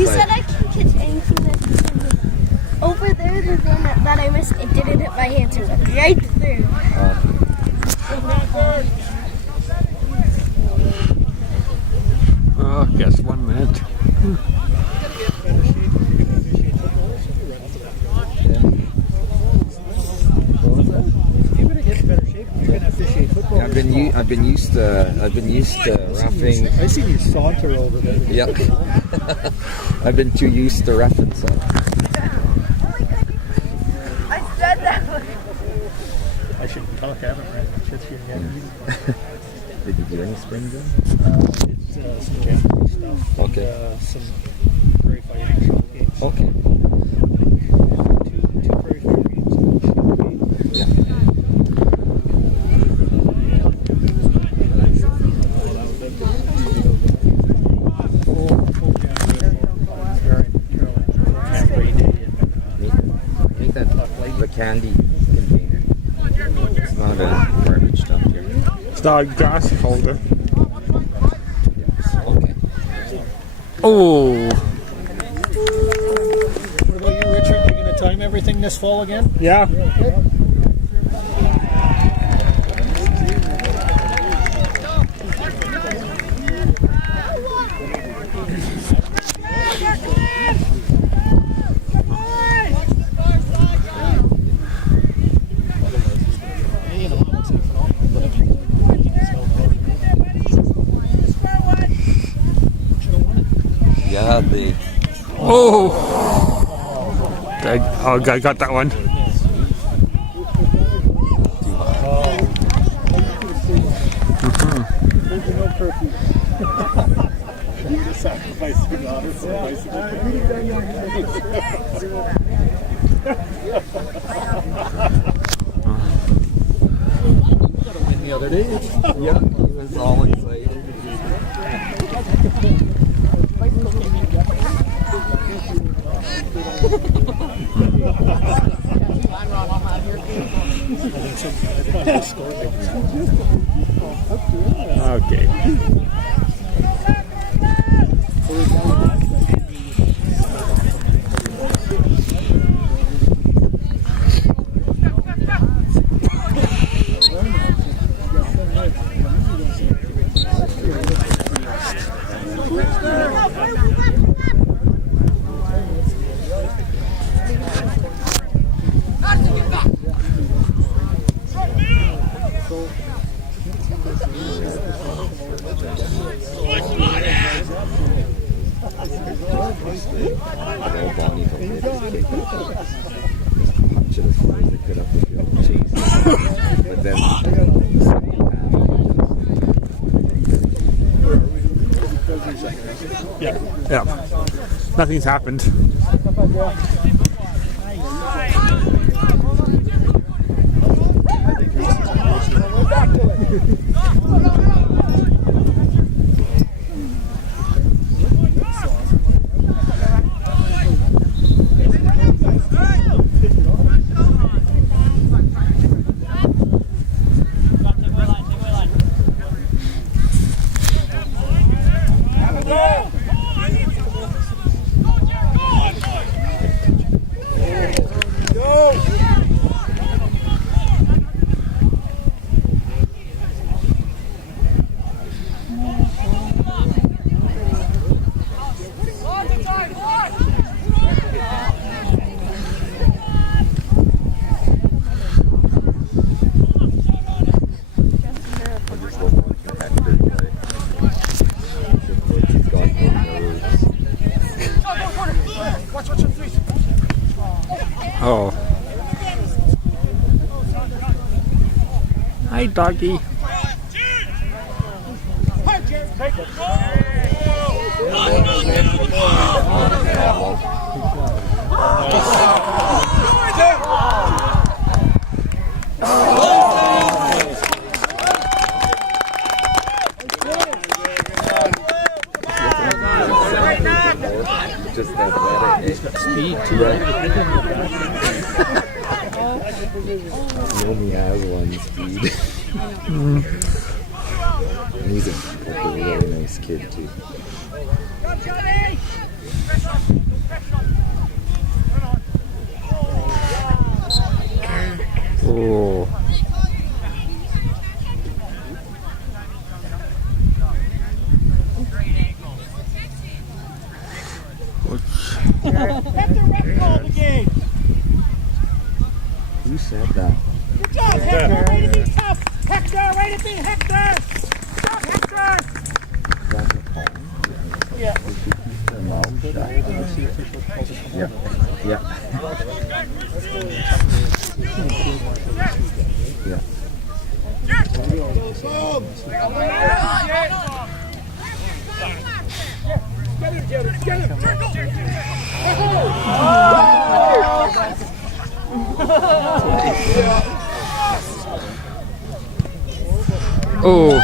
He said I can catch anything that he can. Over there, the one that I missed, it didn't hit my hands. It went right through. Oh, I guess 1 minute. Yeah, I've been used to roughing. I seen you saunter over there. Yep. I've been too used to roughing, so. I said that. I shouldn't talk. I haven't ran much this year yet. Did you do any spring then? It's some Japanese stuff. Okay. And, some prairie fire shell games. Okay. Two prairie fire games. Yeah. Make that the candy container. It's not a garbage dump here. It's not a gas holder. Okay. Oh, What about you, Richard? You gonna time everything this fall again? yeah. Yeah, they. Oh, I got that one. The other day. Yeah, he was all excited. Okay. Punch it as hard as they could up the field and chase. But then Yeah. Nothing's happened. Oh. Hi, doggy. just athletic. Speed too. He only has one speed. And he's a really nice kid too. Oh. That's the ref call of the game. Who said that? Good job, Hector. Way to be tough. Hector, way to be Hector. Good job, Hector. Yeah. Yeah. Yeah. Oh.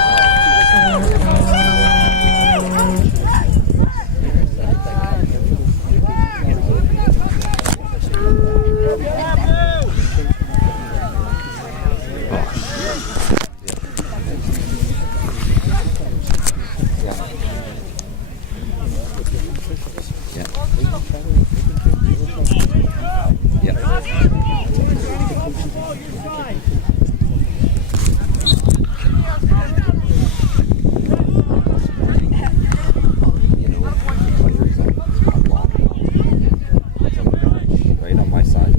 Right on my side. I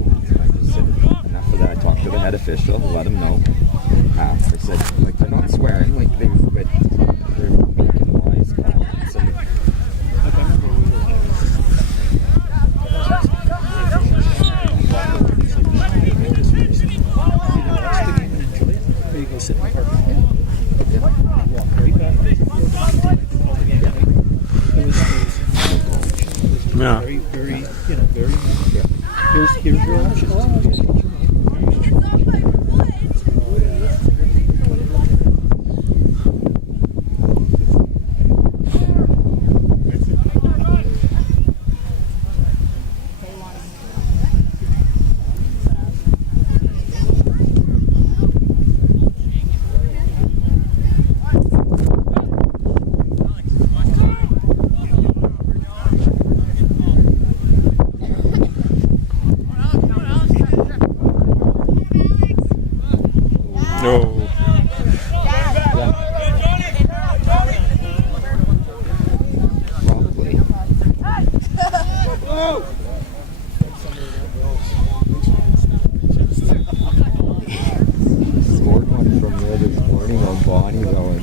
just said, and after that, I talked to the head official, let him know. I said, like, they're not swearing, like, but they're making wise comments. And There you go, sit in the park. Walk right back. Yeah. Very, very, very. Here's your options. No. probably. Scored one from there this morning on Bonnie going.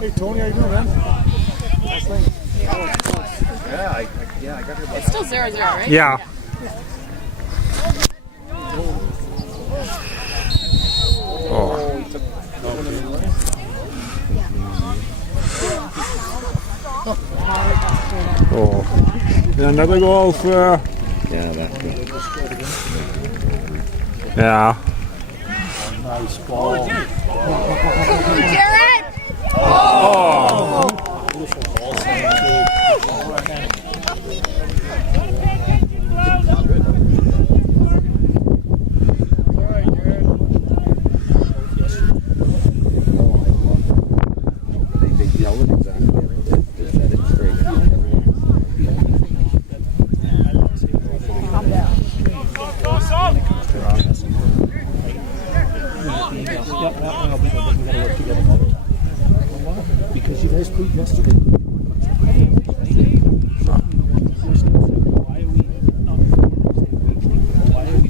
Hey, Tony, how you doing, man? Yeah, I got her. It's still 0-0, right? Yeah. Oh. Oh. And another goal for. Yeah, that's good. Yeah. Nice ball. Jared! Oh. Beautiful ball center, They yell it exactly. They said it straight. because you guys played yesterday. Why are we not? Why are we?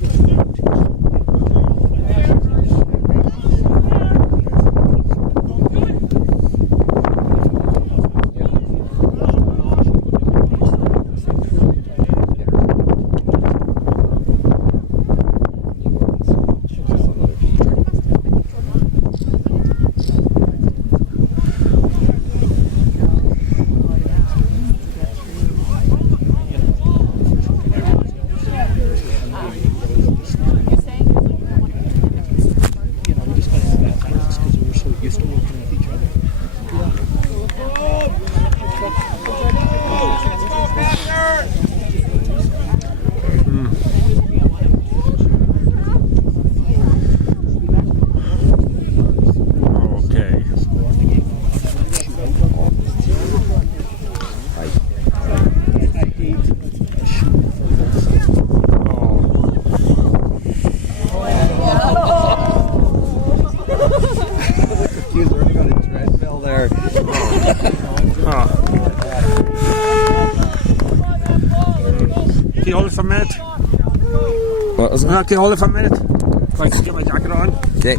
Okay, hold it for a minute. I can get my jacket on. Okay.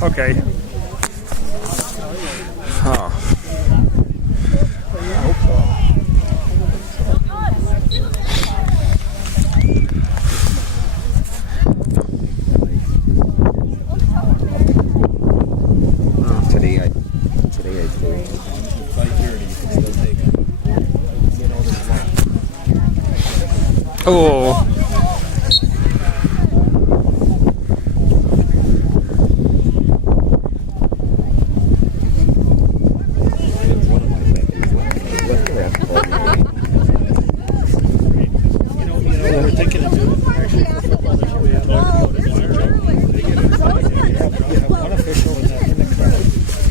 Okay. Oh. Today I flew. Oh. It's one of my favorites. Lift the ref for me. We're thinking of doing actually for football this year. We have talked about it. You have one official in the crowd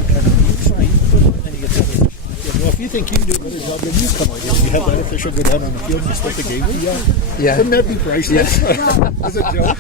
kind of speak, and then you get the other official. Yeah, well, if you think you can do a better job, then you come out here. You have that official go down on the field and start the game. Yeah. Wouldn't that be priceless? As a joke.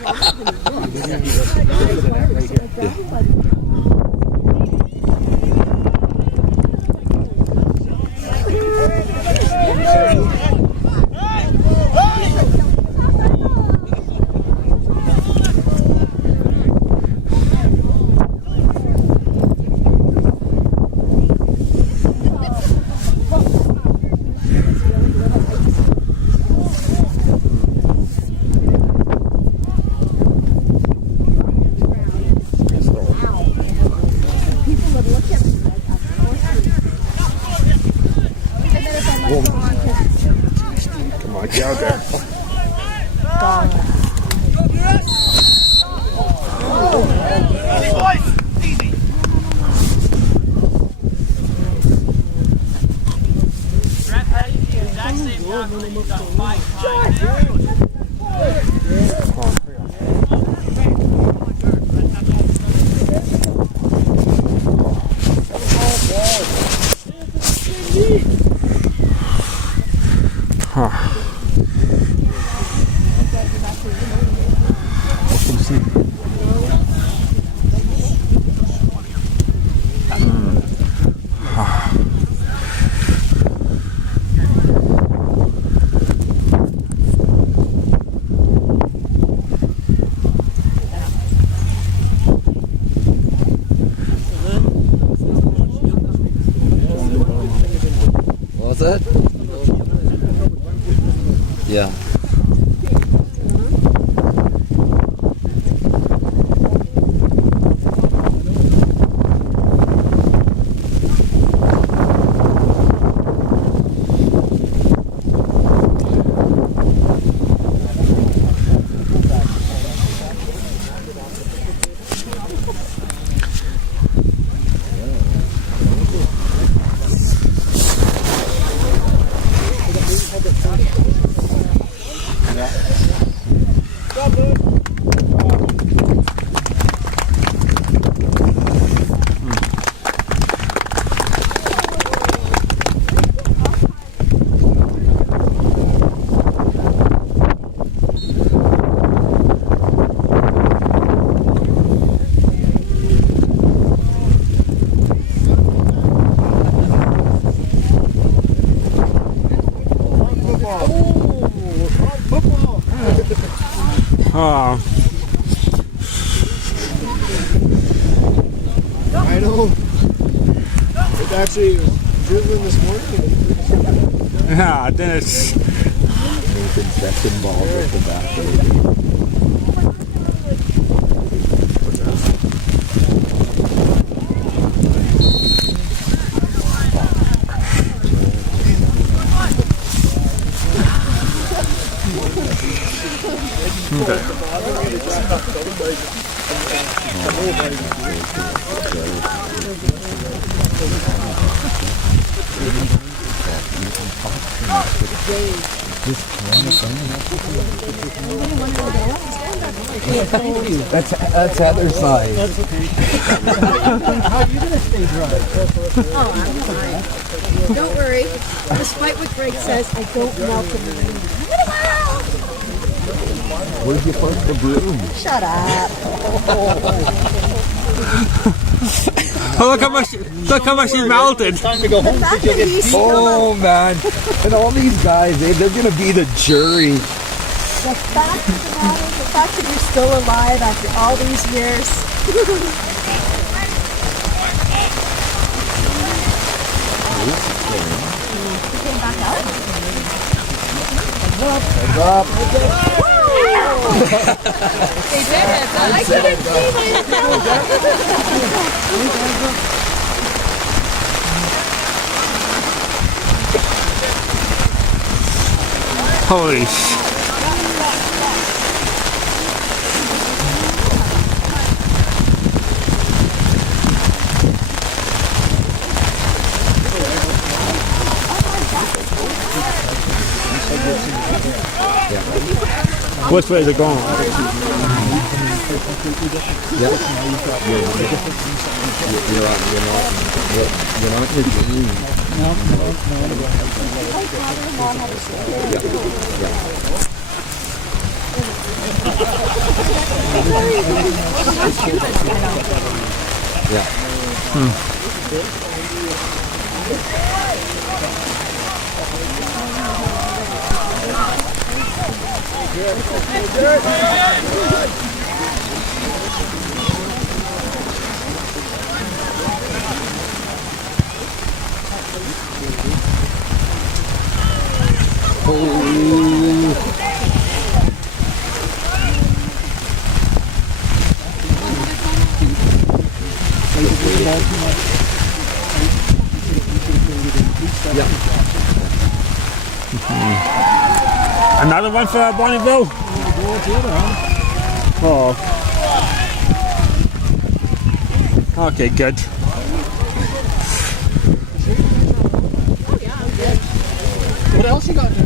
Come on, get out there. What was that? Yeah. Oh. I know. It's actually drizzling this morning. Yeah, then it's Nathan steps involved with the back. That's Heather's side. That's okay. How are you going to stay dry? Oh, I'm fine. Don't worry. Despite what Greg says, I don't melt in the rain. Where'd you park the broom? Shut up. Oh, look how much he melted. Time to go home. The fact that he's still, Oh man, and all these guys, they're gonna be the jury. the fact that you're still alive after all these years. He came back out. They did it. I couldn't see myself. Holy sh! Which way is it going? You're not in your dream. Another one for Bonneville? Oh. Okay, good. What else you got in there?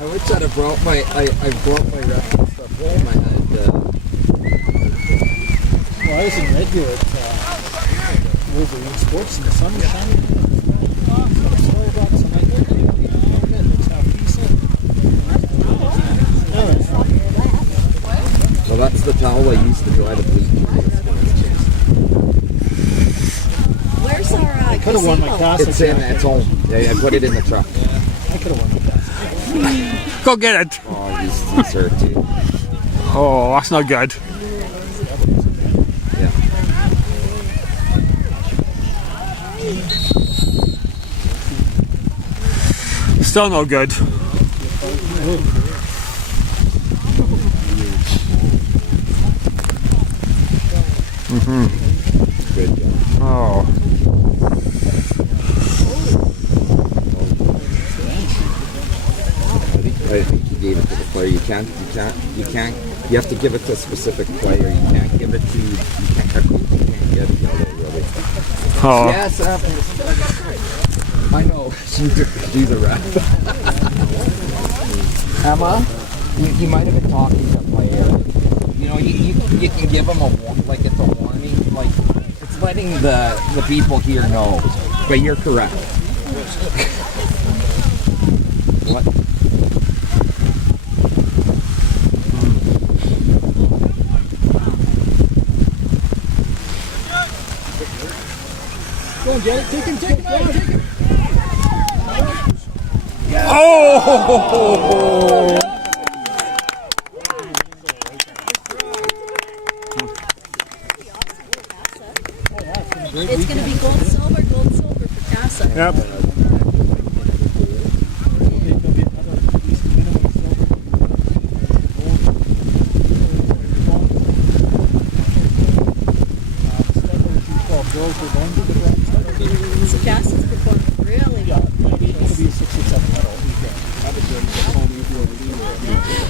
I wish I'd have brought my wrestling stuff home. I had Well, I was in Red Deer at Wolverine Sports and the sun was shining. So I brought some right there. It's half decent. well, that's the towel I used to dry the bleach. Where's our I could have won my classic. It's home. Yeah, I put it in the truck. I could have won my classic. Go get it. Oh, he's hurt too. Oh, that's not good. Yeah. Still no good. Good job. Oh. I think you gave it to the player. You have to give it to a specific player. You can't give it to, you can't get it really. Oh. Yes, I know. She's a rep. Emma, you might have been talking to a player. You know, you can give them like it's a warning, like it's letting the people here know. But you're correct. What? Go and get it. Take him out. Take him. Oh! It's going to be gold, silver for Casa. Yep. So Casa's performed really well. It's going to be a 6 or 7 medal weekend.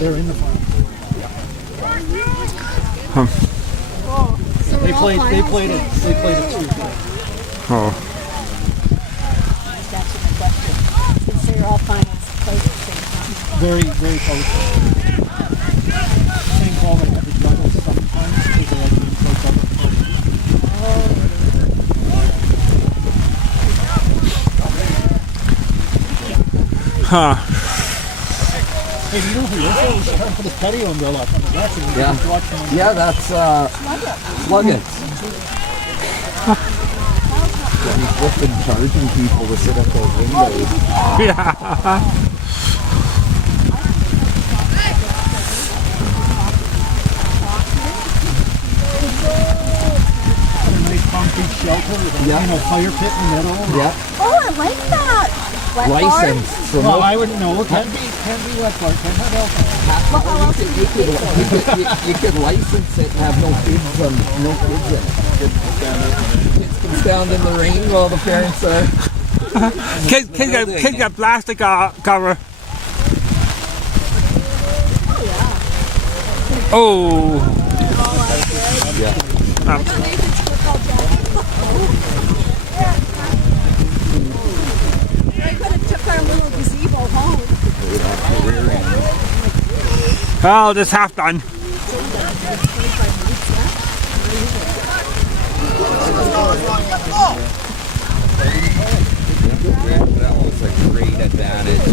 They're in the final. So They we're all played finals it games. 2-3. Oh. That's my question. Since they're all finals, played at the same time. Very, very close. Huh. Hey, do you know who this is? He's trying to put his patio umbrella up on the deck and we're Yeah. just watching him. Yeah, that's Sluggett. He's flipping charging people to sit at those windows. Yeah. A nice concrete shelter with a fire pit in the middle. Yeah. Oh, I like that. Wet bar? License. Well, I wouldn't know. It can be wet bar. Can have alcohol. You could license it and have no kids in it. Kids can stand in the rain while the parents are. Kids got plastic cover. Oh. Yeah. I could have took our little gazebo home. Oh, this half done. That was a great advantage.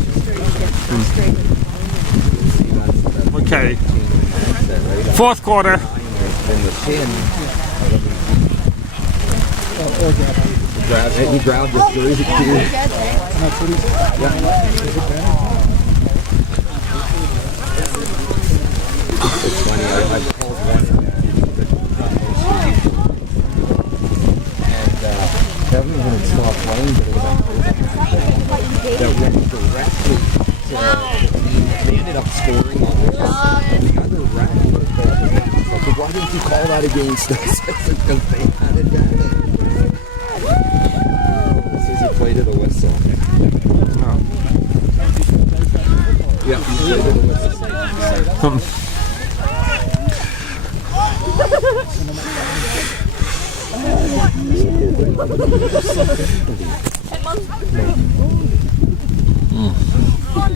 Okay. Fourth quarter. In the shin. He grabbed his jersey too. It's funny, I called one and Kevin wouldn't stop playing, but it was that went directly to they ended up scoring on it. The other ref was like, why didn't you call that against us? Because they had advantage. This is he played to the whistle. Yeah, he played to the whistle.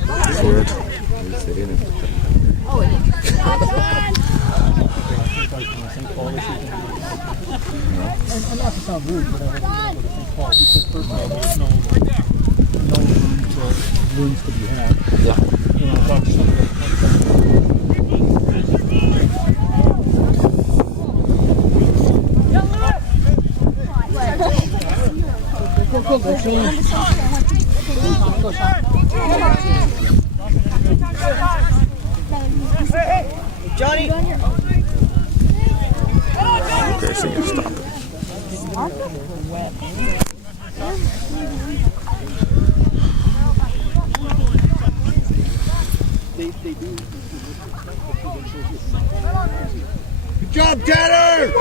That's weird. And not to sound rude, but I would think Paul, because personally there's no rooms to be had. Yeah. You know, about Johnny! Okay, so you stop it. Good job, Tanner!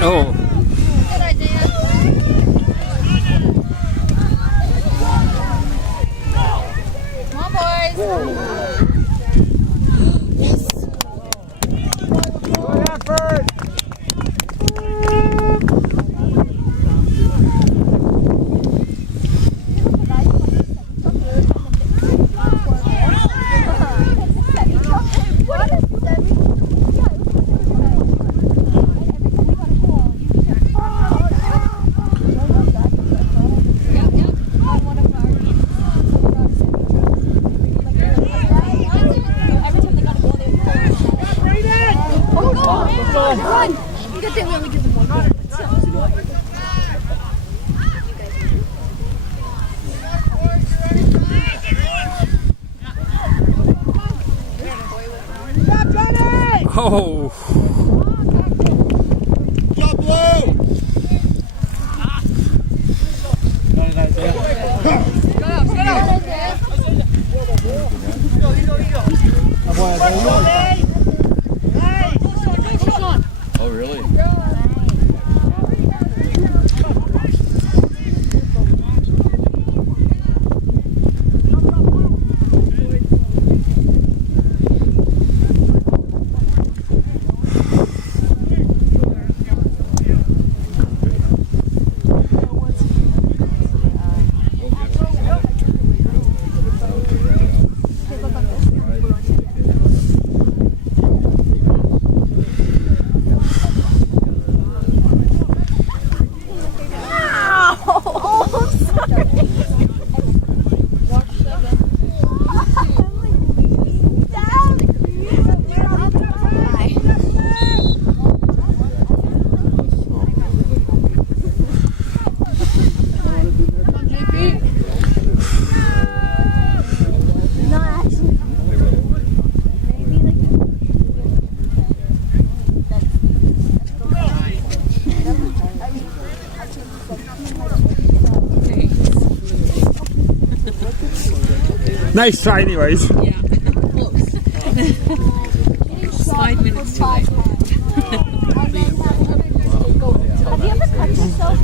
Oh. Come on, boys. Run! Good thing we only give them one minute. Oh. Good job, Blue! Oh, really? Nice try, anyways. Yeah, close. 5 minutes too late. Have you ever cut yourself?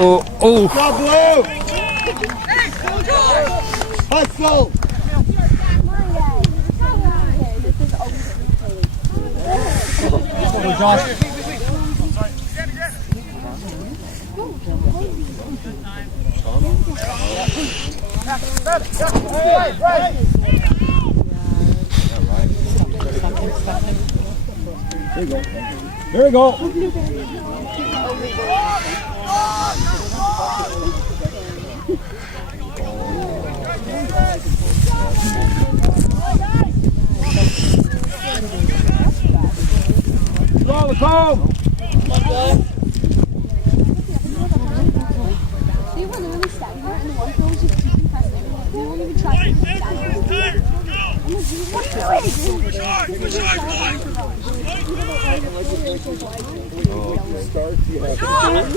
Oh, oh. Job Blue! Hustle! There we go. Go, let's home! They were literally standing there, and the one girl was just keeping past everyone. They weren't even trying to stand there.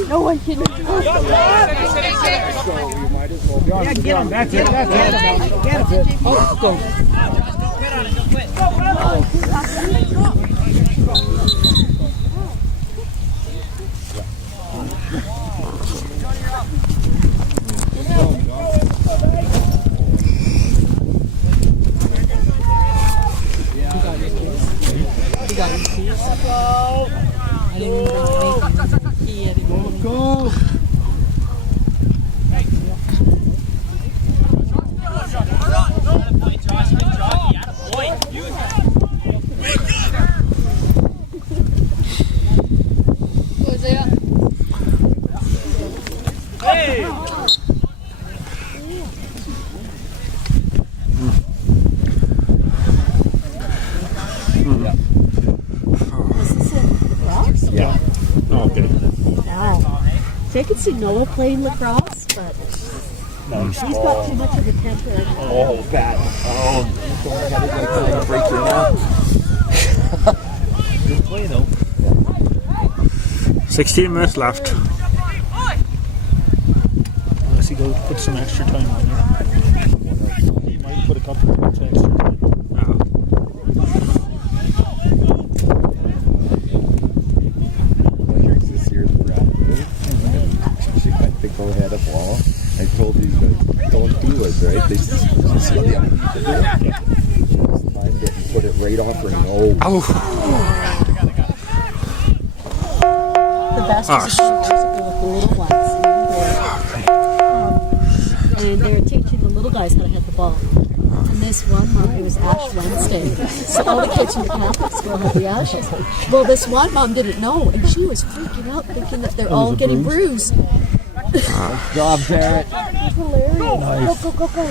No one can. Yeah, get him. That's it. That's it. Oh, go. Go. Yeah. Oh, okay. Wow. So I could see Noah playing lacrosse, but Nice he's ball. got too much of a temper. Oh, bad. Oh, don't have it like to break your neck. Good play, though. 16 minutes left. Unless he goes put some extra time on there. He might put a couple of minutes extra time. This year's draft. She might think go ahead of wall. I told you guys, don't do it, right? They just see the underneath of it. Just timed it and put it right off her nose. Oh. The best was a few years ago with the little ones. And they were teaching the little guys how to hit the ball. And this one mom, it was Ash Wednesday. So all the kids from the Catholic school had the ashes. Well, this one mom didn't know, and she was freaking out thinking that they're all getting bruised. Job, Barrett. That's hilarious. Nice. Go, go, go, go.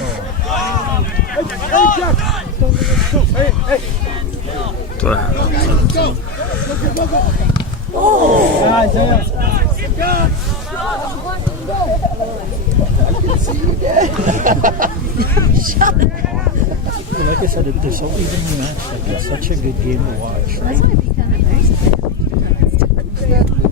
Well, like I said, they're so evenly matched. Like, it's such a good game to watch. That's going to be kind of nice if they have 2 times.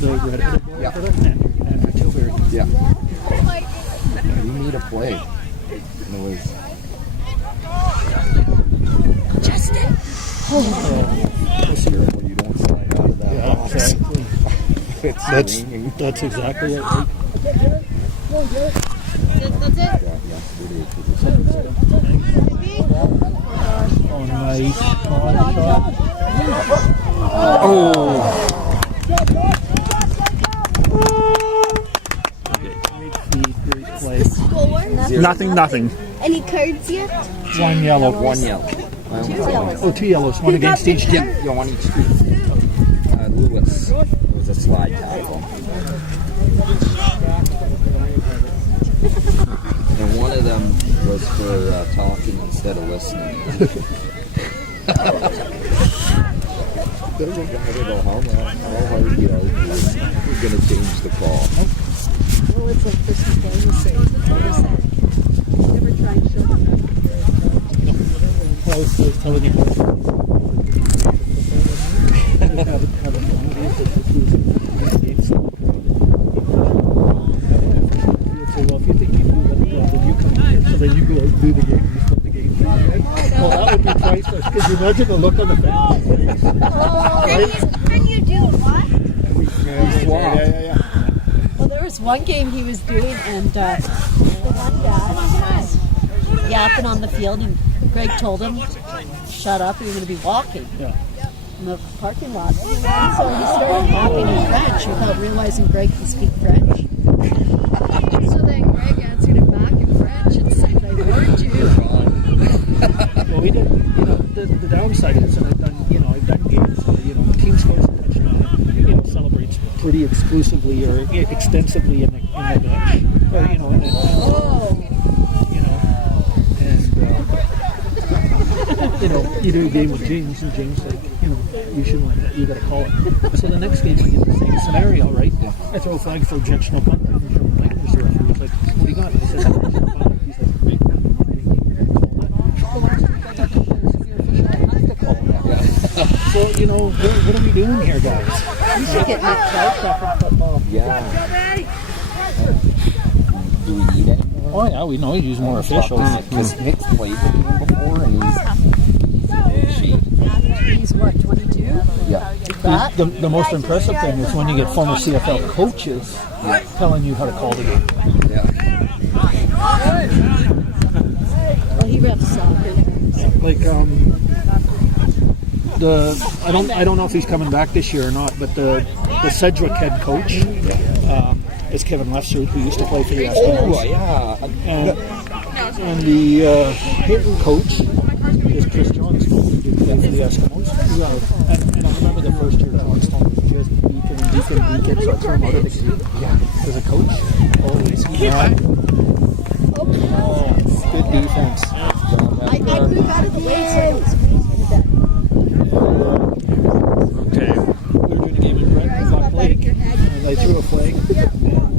The red-headed boy for that? Andrew Tilbury. Yeah. We made a play. And it was Justin! terrible. You don't slide out of that Yeah, box. exactly. It's swinging. That's exactly it. Right? Oh, nice. Shot. Oh. Great feed, great play. Nothing. Any cards yet? One yellow. One yellow. 2 yellows. Oh, 2 yellows. One against each team. Yeah, on each team. Lewis. It was a slide tackle. And one of them was for talking instead of listening. I don't know how hard you are. We're going to change the call. Well, it's like Christy Daniels said. Never try and show telling you. Well, if you think you do that, then you come here. So then you go out and do the game. You start the game. Well, that would be priceless. Because you imagine the look on the family's face. Then you do what? Yeah. Well, there was one game he was doing, and the one dad was yapping on the field, and Greg told him, shut up, you're going to be walking in the parking lot. And so he started yapping in French without realizing Greg can speak French. So then Greg answered him back in French and said, I warned you. Well, we did, the downside is, and I've done games where, the team scores a touchdown, celebrates pretty exclusively or extensively in the bench, or, and you do a game with James, and James like, you should win that, you got to call it. So the next game I get the same scenario, right? I throw a flag for objectionable punt. He's like, what do you got? I said, objectionable punt. He's like, great. So, what are we doing here, guys? We should get Nick Trout back in football. Yeah. Do we need it? Oh, yeah, we know we use more officials. Because Nick's played with him before, and He's what, 22? yeah. That? The most impressive thing is when you get former CFL coaches telling you how to call the game. Yeah. Well, he refs soccer. Like, I don't know if he's coming back this year or not, but the Sedgwick head coach is Kevin Lester, who used to play for the Eskimos. Oh, yeah. And the Hayton coach is Chris Johnson, who did play for the Eskimos. And I remember the first year Johnstone was just beacon, so I threw him out of the game. Yeah. As a coach. Oh, good defense. I moved out of the way so I don't squeeze you to death. Okay. We were doing a game in Brent, Buck Lake, and I threw a flag, and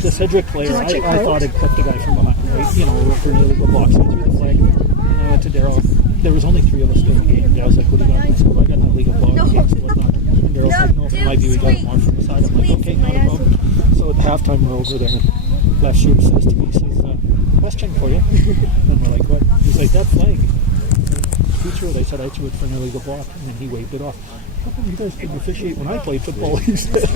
the Sedgwick player, I thought I'd clipped the guy from behind, right? For the illegal block, so I threw the flag, and I went to Daryl. There was only 3 of us doing the game, and I was like, what do you got? I said, well, I got an illegal block against Woodland. And Daryl's like, no, from my view, we got him on from the side. I'm like, okay, not a problem. So at halftime, we're over there, left shoot says to me, he says, question for you. And we're like, what? He's like, that flag. Who threw it? I said, I threw it for an illegal block. And then he waved it off. How come you guys didn't officiate when I played football instead?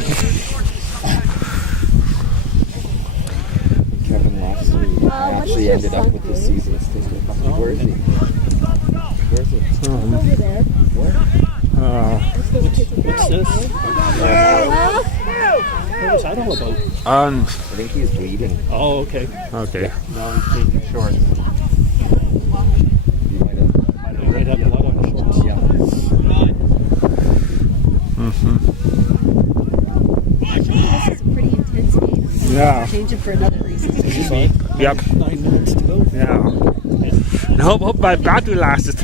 Kevin Lashley actually ended up with the season ticket. Where is he? Where is it? Over there. What's this? What was that all about? I think he's bleeding. Oh, okay. Okay. No, he's taking short. He might have blood on his shorts. Yeah. Actually, this is a pretty intense game. Yeah. Change it for another reason. Yep. 9 minutes to go. Yeah. And hope my battery lasted.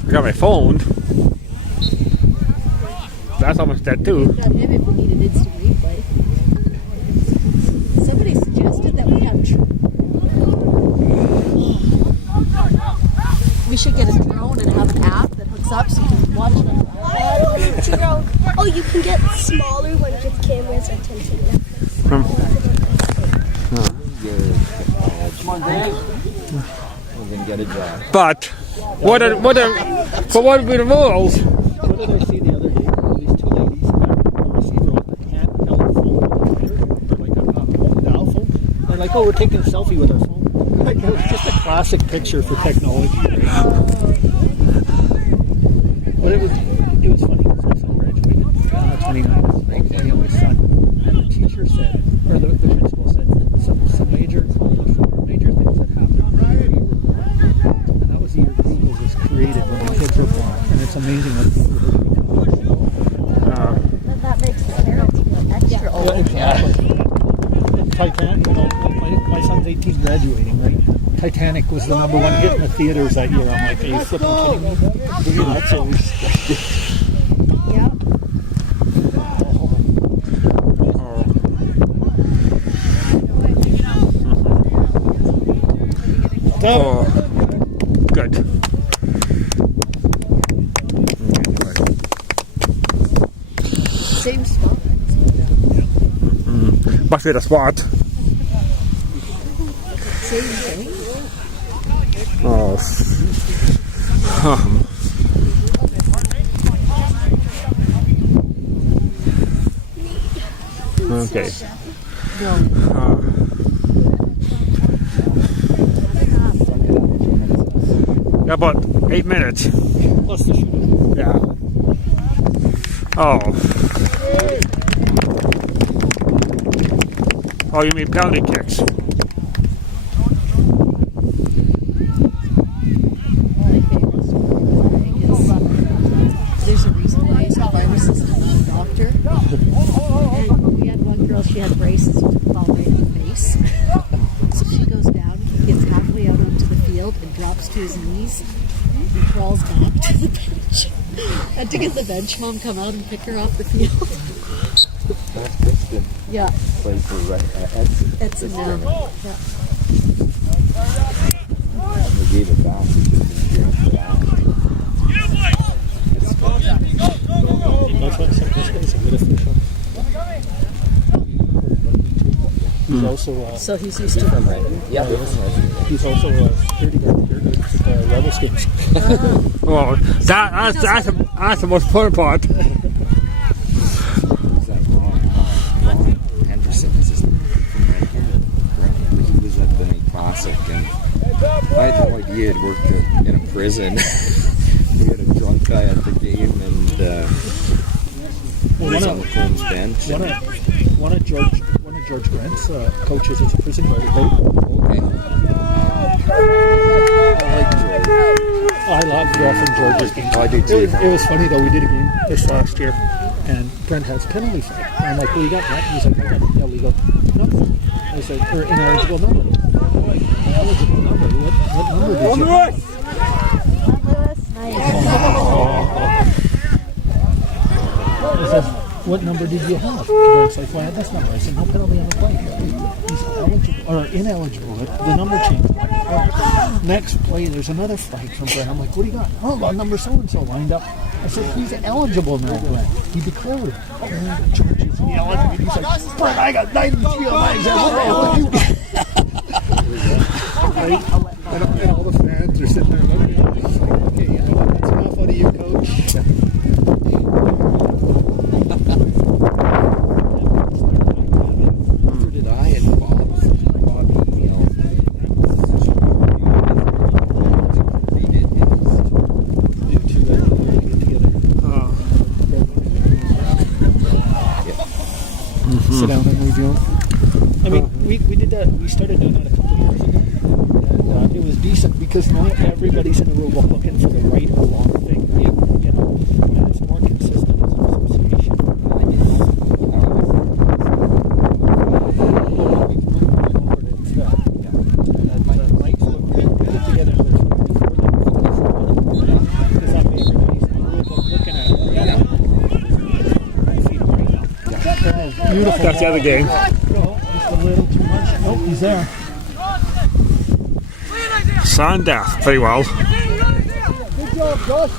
I got my phone. That's almost dead too. We've got him if we need an instant replay. Somebody suggested that we have. We should get a drone and have an app that hooks up so you can watch it. Oh, you can get smaller ones with cameras or 10 feet. Come on, Dave. We're gonna get a job. But what would be the rules? What did I see the other day? These 2 ladies got a receiver on their handheld phone, or like a dial phone. They're like, oh, we're taking a selfie with our phone. Like, it was just a classic picture for technology. But it was funny because my son graduated 29, right? My youngest son. And the teacher said, or the principal said, some major things that happened when we were born. And that was the year Google was created when the kids were born. And it's amazing what people do. That makes the parents feel extra old. Titanic, my son's 18 graduating, right? Titanic was the #1 hit in the theaters that year. I'm like, are you flipping kidding me? That's always Yeah. Oh, good. Same spot. Must be the spot. Same thing. Oh. Okay. About 8 minutes. Plus the shooter. Yeah. Oh. Oh, you mean penalty kicks? There's a reason why he's a pharmacist and not a doctor. And we had one girl, she had braces that fall right in the face. So she goes down, he gets halfway out onto the field and drops to his knees and crawls back to the bench. Had to get the bench mom come out and pick her off the field. That's Brixton. Yeah, Played for Edson. it's a no. Yeah. We gave it back. We took insurance for that. That's why I said this guy's a good official. He's also So he's used to From Renton? Yeah, they're from Renton. he's also a security guard here at the Rebels games. Oh, that's the most important part. Is that Ron Henderson? Is his name from Renton? He was at the Night Classic, and I had no idea he'd worked in a prison. We had a drunk guy at the game, and he was on the Combs bench. One of George Grant's coaches is a prison guard. Okay. I like George. I love roughing George's games. I do too. It was funny though. We did a game this last year, and Brent has penalty flag. And I'm like, "Well, you got that?" He's like, "I got an illegal number." I said, "Or ineligible number." I'm like, "Ineligible number? What number did you have?" I said, "What number did you have?" Brent's like, "Well, I had this number." I said, "No penalty on the play. He's eligible or ineligible. The number changed." Next play, there's another flag from Brent. I'm like, "What do you got?" "Oh, well, number so and so lined up." I said, "He's eligible now, Brent. He declared." George is yelling at me. He's like, "Brent, I got 93 on mine." I said, "What the hell you got?" And all the fans are sitting there looking at me. Like, "Okay, you know what? That's enough out of you, coach." Did I and Bob emailed we did his. You two are going to get together. Sit down and review. I mean, we did that. We started doing that a couple of years ago, and it was decent because not everybody's in the rule book looking for the right or wrong thing. You know, and it's more consistent as an association. Beautiful. That's the other game. Just a little too much. Nope, he's there. Sun death, pretty well. Good job, Josh.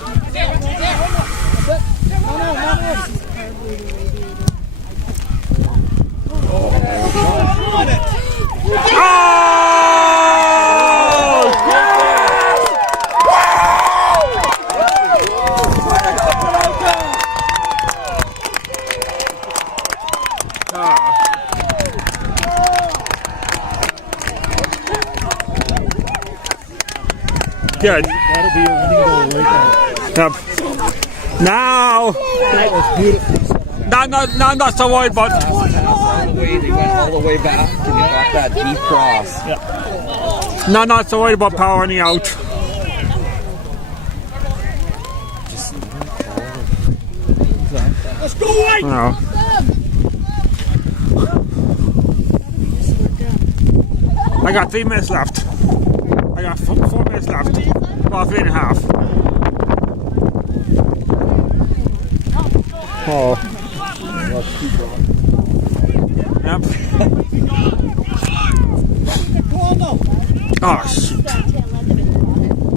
Good. That'll be a winning goal right Yep. Now, there. That was beautiful. now, not so worried about. They went all the way back and they got that deep cross. No, not so worried about powering out. Let's go, White! No. I got 3 minutes left. I got 4 minutes left. Well, 3.5. Oh. Yep. Oh,